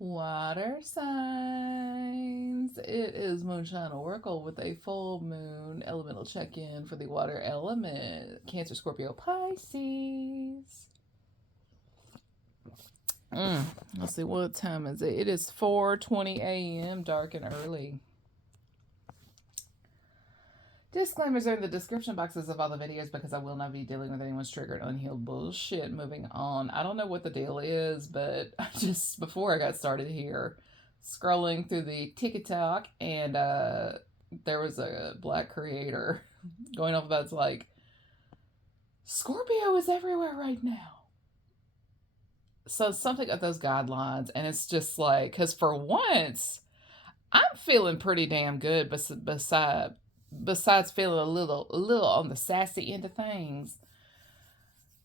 Water signs. It is Moonshine Oracle with a full moon elemental check in for the water element. Cancer, Scorpio, Pisces. Let's see, what time is it? It is 4:20 a.m., dark and early. Disclaimers are in the description boxes of all the videos because I will not be dealing with anyone's triggered unhealed bullshit. Moving on. I don't know what the deal is, but I just, before I got started here, scrolling through the TikTok, and there was a black creator going off about, it's like, Scorpio is everywhere right now. So something of those guidelines, and it's just like, because for once, I'm feeling pretty damn good, besides feeling a little on the sassy end of things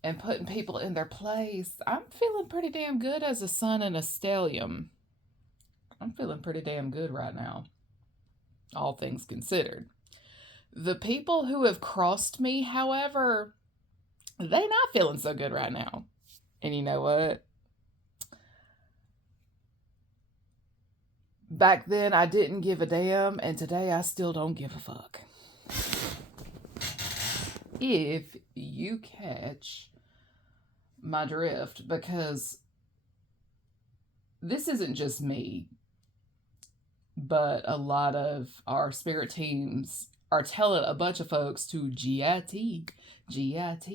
and putting people in their place. I'm feeling pretty damn good as a sun and a stellium. I'm feeling pretty damn good right now, all things considered. The people who have crossed me, however, they not feeling so good right now. And you know what? Back then I didn't give a damn, and today I still don't give a fuck. If you catch my drift, because this isn't just me, but a lot of our spirit teams are telling a bunch of folks to GIT, GIT,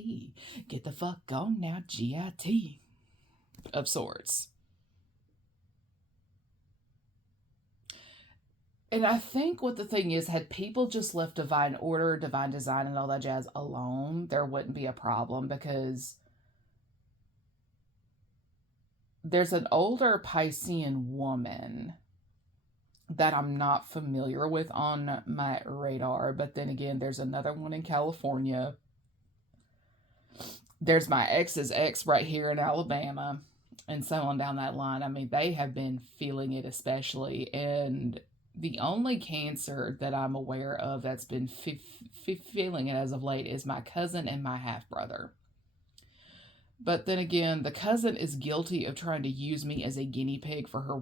get the fuck on now, GIT, of sorts. And I think what the thing is, had people just left divine order, divine design, and all that jazz alone, there wouldn't be a problem, because there's an older Piscean woman that I'm not familiar with on my radar. But then again, there's another one in California. There's my ex's ex right here in Alabama, and so on down that line. I mean, they have been feeling it especially. And the only Cancer that I'm aware of that's been feeling it as of late is my cousin and my half brother. But then again, the cousin is guilty of trying to use me as a guinea pig for her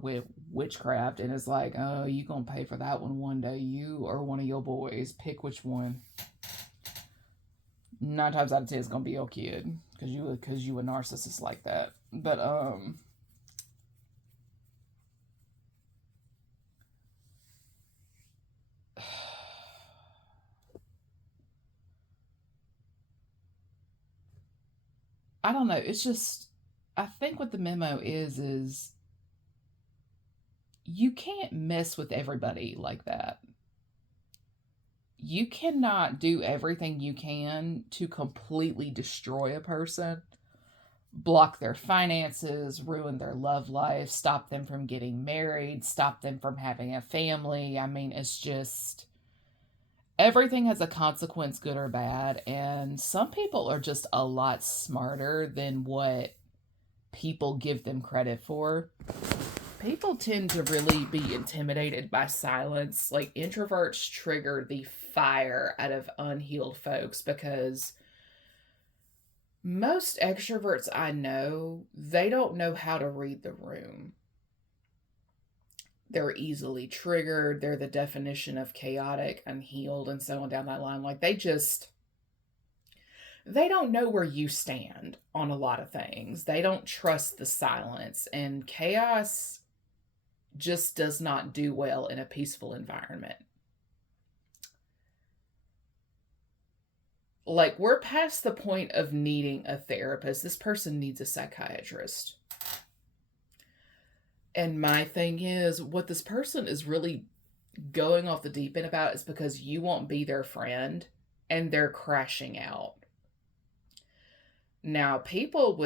witchcraft, and it's like, oh, you gonna pay for that one day, you or one of your boys. Pick which one. 9 times out of 10, it's gonna be your kid, because you a narcissist like that. But I don't know. It's just, I think what the memo is you can't mess with everybody like that. You cannot do everything you can to completely destroy a person, block their finances, ruin their love life, stop them from getting married, stop them from having a family. I mean, it's just, everything has a consequence, good or bad. And some people are just a lot smarter than what people give them credit for. People tend to really be intimidated by silence. Like, introverts trigger the fire out of unhealed folks, because most extroverts I know, they don't know how to read the room. They're easily triggered. They're the definition of chaotic, unhealed, and so on down that line. Like, they don't know where you stand on a lot of things. They don't trust the silence, and chaos just does not do well in a peaceful environment. Like, we're past the point of needing a therapist. This person needs a psychiatrist. And my thing is, what this person is really going off the deep end about is because you won't be their friend, and they're crashing out. Now, people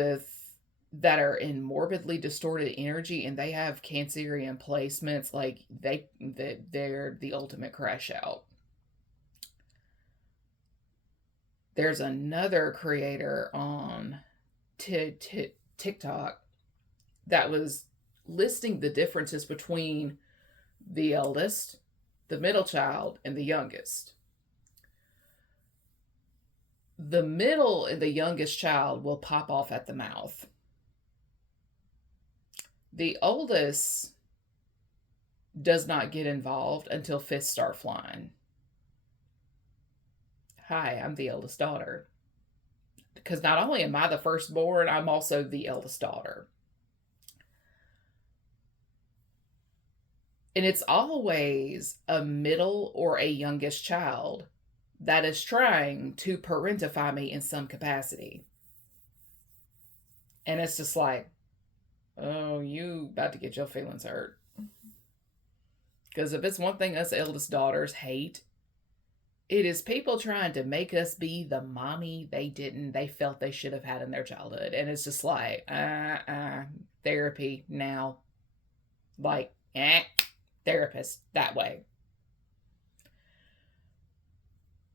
that are in morbidly distorted energy and they have Cancerian placements, like, they're the ultimate crash out. There's another creator on TikTok that was listing the differences between the eldest, the middle child, and the youngest. The middle and the youngest child will pop off at the mouth. The oldest does not get involved until fists start flying. Hi, I'm the eldest daughter. Because not only am I the firstborn, I'm also the eldest daughter. And it's always a middle or a youngest child that is trying to parentify me in some capacity. And it's just like, oh, you about to get your feelings hurt. Because if it's one thing us eldest daughters hate, it is people trying to make us be the mommy they felt they should have had in their childhood. And it's just like, therapy now. Like, therapist that way.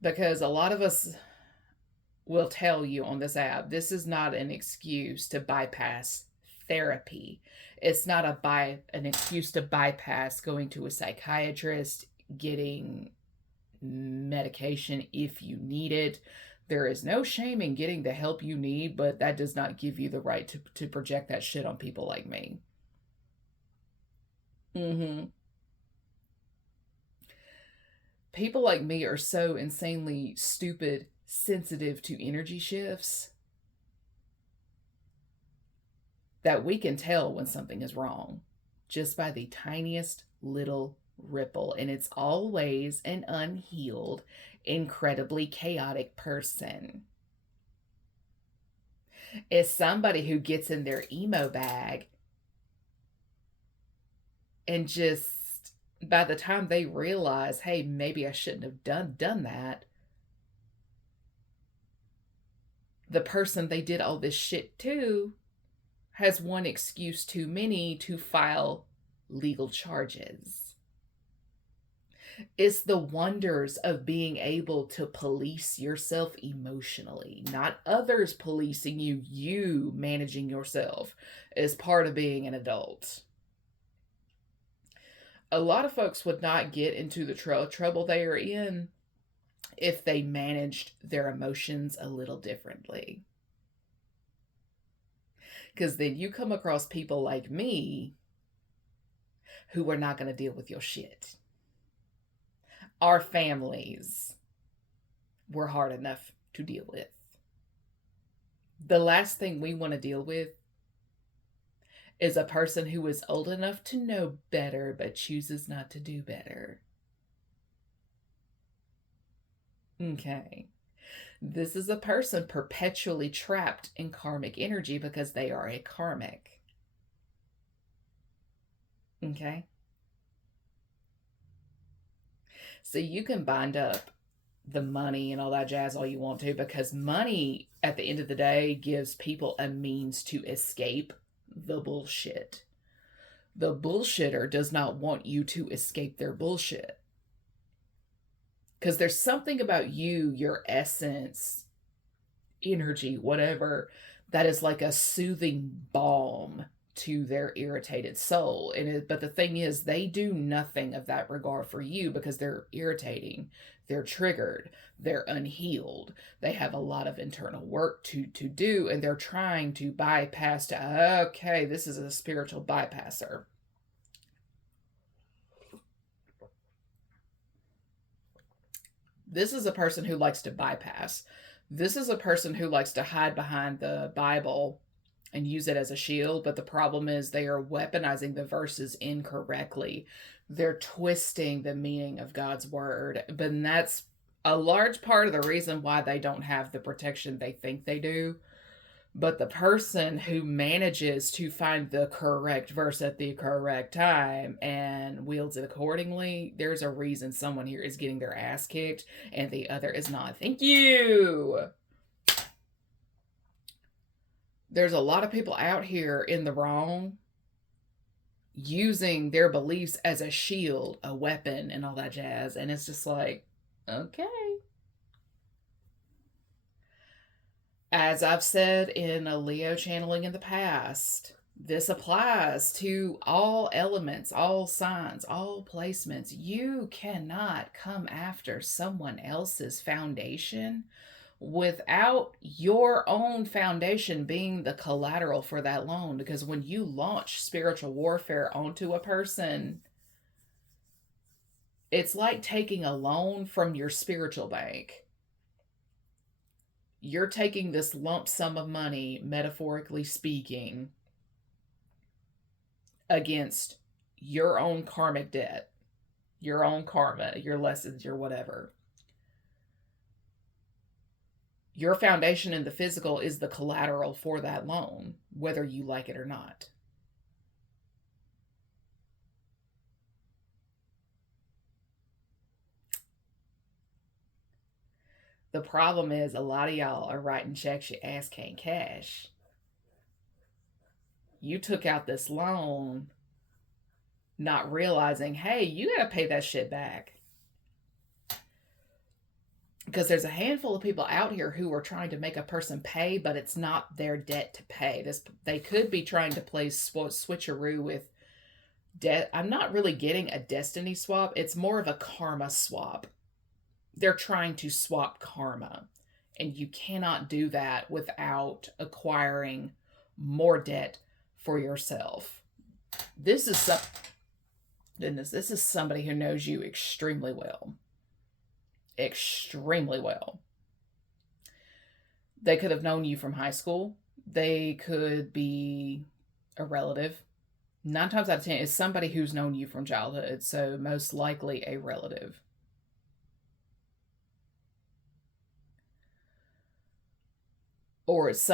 Because a lot of us will tell you on this app, this is not an excuse to bypass therapy. It's not an excuse to bypass going to a psychiatrist, getting medication if you need it. There is no shame in getting the help you need, but that does not give you the right to project that shit on people like me. People like me are so insanely stupid, sensitive to energy shifts that we can tell when something is wrong just by the tiniest little ripple. And it's always an unhealed, incredibly chaotic person. It's somebody who gets in their emo bag and just by the time they realize, hey, maybe I shouldn't have done that, the person they did all this shit to has one excuse too many to file legal charges. It's the wonders of being able to police yourself emotionally, not others policing you, you managing yourself as part of being an adult. A lot of folks would not get into the trouble they are in if they managed their emotions a little differently. Because then you come across people like me who are not going to deal with your shit. Our families were hard enough to deal with. The last thing we want to deal with is a person who is old enough to know better but chooses not to do better. Okay. This is a person perpetually trapped in karmic energy because they are a karmic. Okay? So you can bind up the money and all that jazz all you want to, because money at the end of the day gives people a means to escape the bullshit. The bullshitter does not want you to escape their bullshit. Because there's something about you, your essence, energy, whatever, that is like a soothing balm to their irritated soul. But the thing is, they do nothing of that regard for you because they're irritating, they're triggered, they're unhealed, they have a lot of internal work to do, and they're trying to bypass okay, this is a spiritual bypasser. This is a person who likes to bypass. This is a person who likes to hide behind the Bible and use it as a shield, but the problem is they are weaponizing the verses incorrectly. They're twisting the meaning of God's word, but that's a large part of the reason why they don't have the protection they think they do. But the person who manages to find the correct verse at the correct time and wields it accordingly, there's a reason someone here is getting their ass kicked and the other is not. Thank you. There's a lot of people out here in the wrong, using their beliefs as a shield, a weapon, and all that jazz. And it's just like, okay. As I've said in a Leo channeling in the past, this applies to all elements, all signs, all placements. You cannot come after someone else's foundation without your own foundation being the collateral for that loan. Because when you launch spiritual warfare onto a person, it's like taking a loan from your spiritual bank. You're taking this lump sum of money, metaphorically speaking, against your own karmic debt, your own karma, your lessons, your whatever. Your foundation in the physical is the collateral for that loan, whether you like it or not. The problem is a lot of y'all are writing checks your ass can't cash. You took out this loan not realizing, hey, you got to pay that shit back. Because there's a handful of people out here who are trying to make a person pay, but it's not their debt to pay. They could be trying to play switcheroo with debt. I'm not really getting a destiny swap. It's more of a karma swap. They're trying to swap karma. And you cannot do that without acquiring more debt for yourself. This is this is somebody who knows you extremely well. Extremely well. They could have known you from high school. They could be a relative. 9 times out of 10 is somebody who's known you from childhood, so most likely a relative. Or it's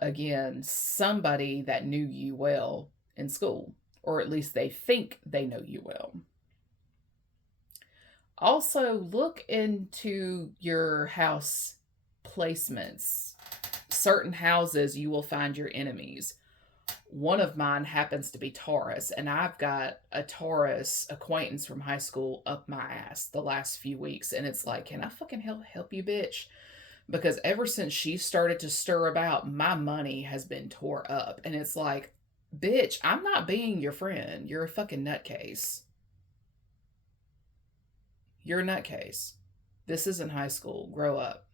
again, somebody that knew you well in school, or at least they think they know you well. Also, look into your house placements. Certain houses, you will find your enemies. One of mine happens to be Taurus, and I've got a Taurus acquaintance from high school up my ass the last few weeks, and it's like, can I fucking help you, bitch? Because ever since she started to stir about, my money has been tore up, and it's like, bitch, I'm not being your friend. You're a fucking nutcase. You're a nutcase. This isn't high school. Grow up.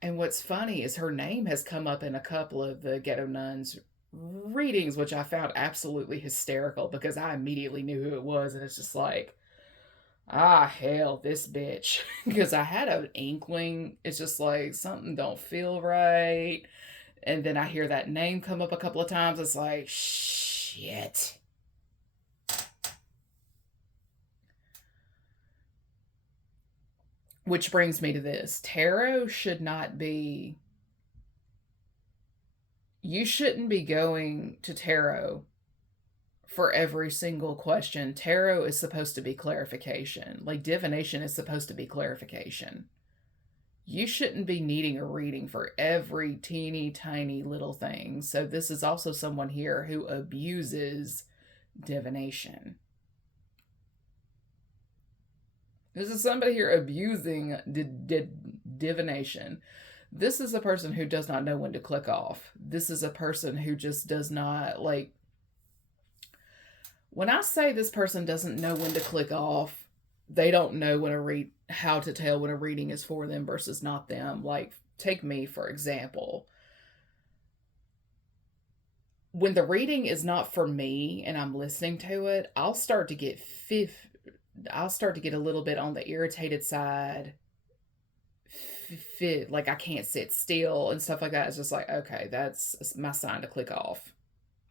And what's funny is her name has come up in a couple of the Ghetto Nuns readings, which I found absolutely hysterical because I immediately knew who it was. And it's just like, hell, this bitch. Because I had an inkling. It's just like, something don't feel right. And then I hear that name come up a couple of times. It's like, shit. Which brings me to this. Tarot should not be. You shouldn't be going to tarot for every single question. Tarot is supposed to be clarification. Like divination is supposed to be clarification. You shouldn't be needing a reading for every teeny tiny little thing. So this is also someone here who abuses divination. This is somebody here abusing divination. This is a person who does not know when to click off. This is a person who just does not, like, when I say this person doesn't know when to click off, they don't know when how to tell when a reading is for them versus not them. Like, take me, for example. When the reading is not for me and I'm listening to it, I'll start to get a little bit on the irritated side. Like I can't sit still and stuff like that. It's just like, okay, that's my sign to click off.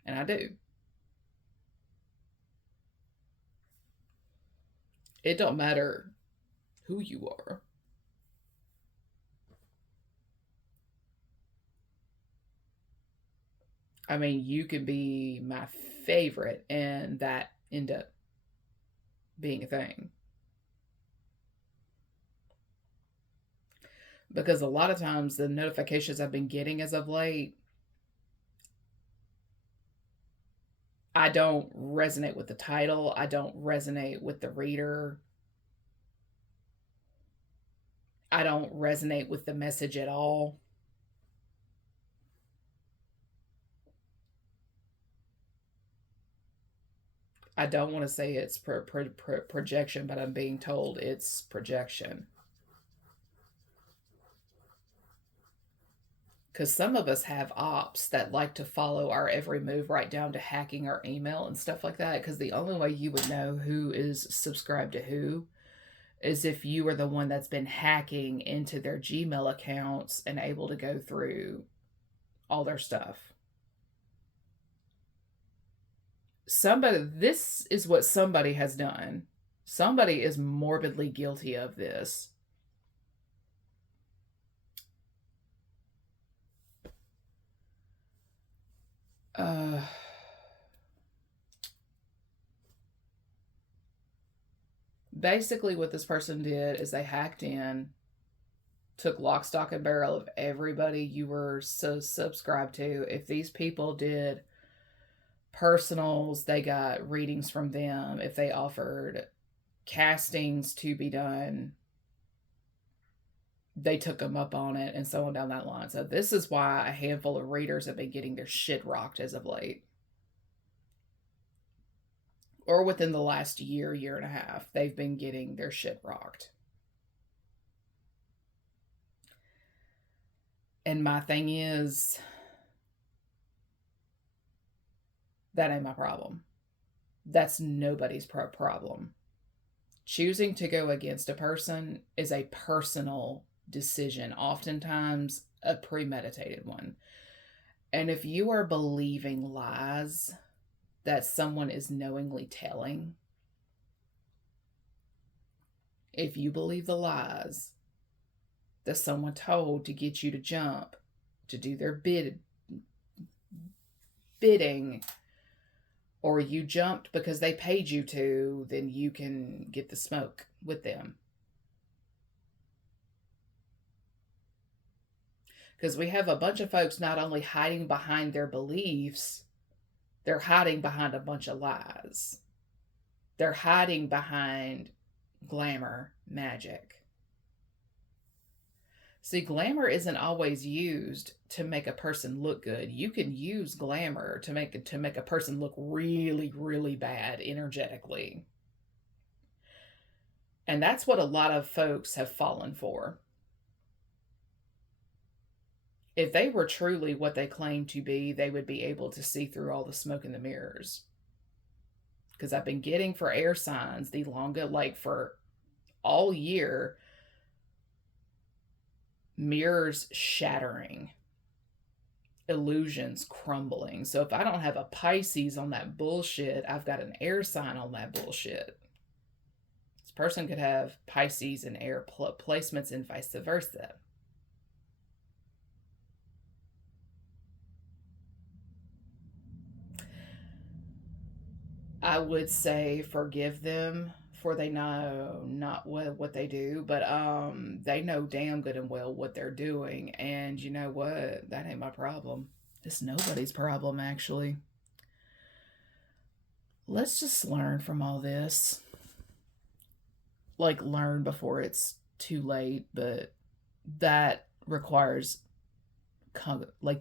And I do. It don't matter who you are. I mean, you can be my favorite and that end up being a thing. Because a lot of times the notifications I've been getting as of late, I don't resonate with the title. I don't resonate with the reader. I don't resonate with the message at all. I don't want to say it's projection, but I'm being told it's projection. Because some of us have ops that like to follow our every move, right down to hacking our email and stuff like that. Because the only way you would know who is subscribed to who is if you are the one that's been hacking into their Gmail accounts and able to go through all their stuff. This is what somebody has done. Somebody is morbidly guilty of this. Basically, what this person did is they hacked in, took lock, stock, and barrel of everybody you were so subscribed to. If these people did personals, they got readings from them. If they offered castings to be done, they took them up on it, and so on down that line. So this is why a handful of readers have been getting their shit rocked as of late. Or within the last year, year and a half, they've been getting their shit rocked. And my thing is, that ain't my problem. That's nobody's problem. Choosing to go against a person is a personal decision, oftentimes a premeditated one. And if you are believing lies that someone is knowingly telling, if you believe the lies that someone told to get you to jump, to do their bidding, or you jumped because they paid you to, then you can get the smoke with them. Because we have a bunch of folks not only hiding behind their beliefs, they're hiding behind a bunch of lies. They're hiding behind glamour magic. See, glamour isn't always used to make a person look good. You can use glamour to make a person look really, really bad energetically. And that's what a lot of folks have fallen for. If they were truly what they claim to be, they would be able to see through all the smoke in the mirrors. Because I've been getting for air signs the longer, like for all year, mirrors shattering, illusions crumbling. So if I don't have a Pisces on that bullshit, I've got an air sign on that bullshit. This person could have Pisces and air placements and vice versa. I would say forgive them, for they know not what they do, but they know damn good and well what they're doing. And you know what? That ain't my problem. It's nobody's problem, actually. Let's just learn from all this. Like, learn before it's too late, but that requires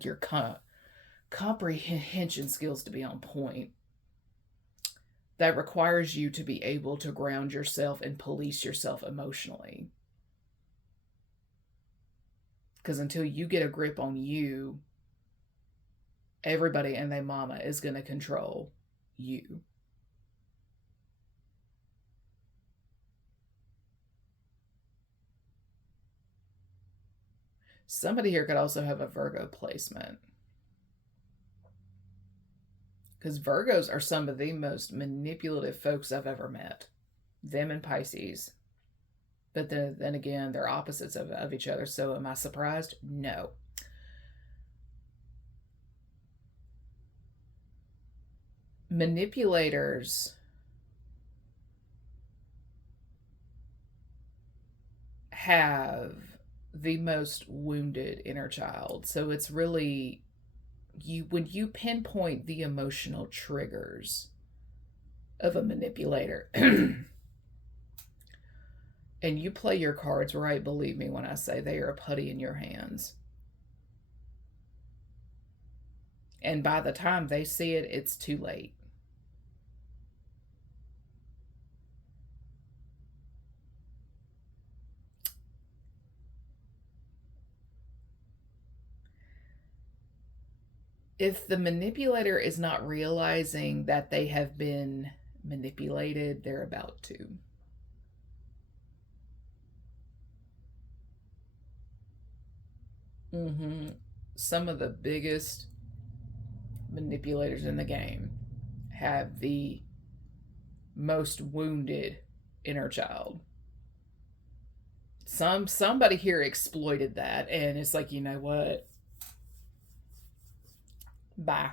your comprehension skills to be on point. That requires you to be able to ground yourself and police yourself emotionally. Because until you get a grip on you, everybody and their mama is going to control you. Somebody here could also have a Virgo placement. Because Virgos are some of the most manipulative folks I've ever met. Them and Pisces. But then again, they're opposites of each other. So am I surprised? No. Manipulators have the most wounded inner child. So it's really when you pinpoint the emotional triggers of a manipulator and you play your cards right, believe me when I say they are putty in your hands. And by the time they see it, it's too late. If the manipulator is not realizing that they have been manipulated, they're about to. Some of the biggest manipulators in the game have the most wounded inner child. Somebody here exploited that, and it's like, you know what? Bye.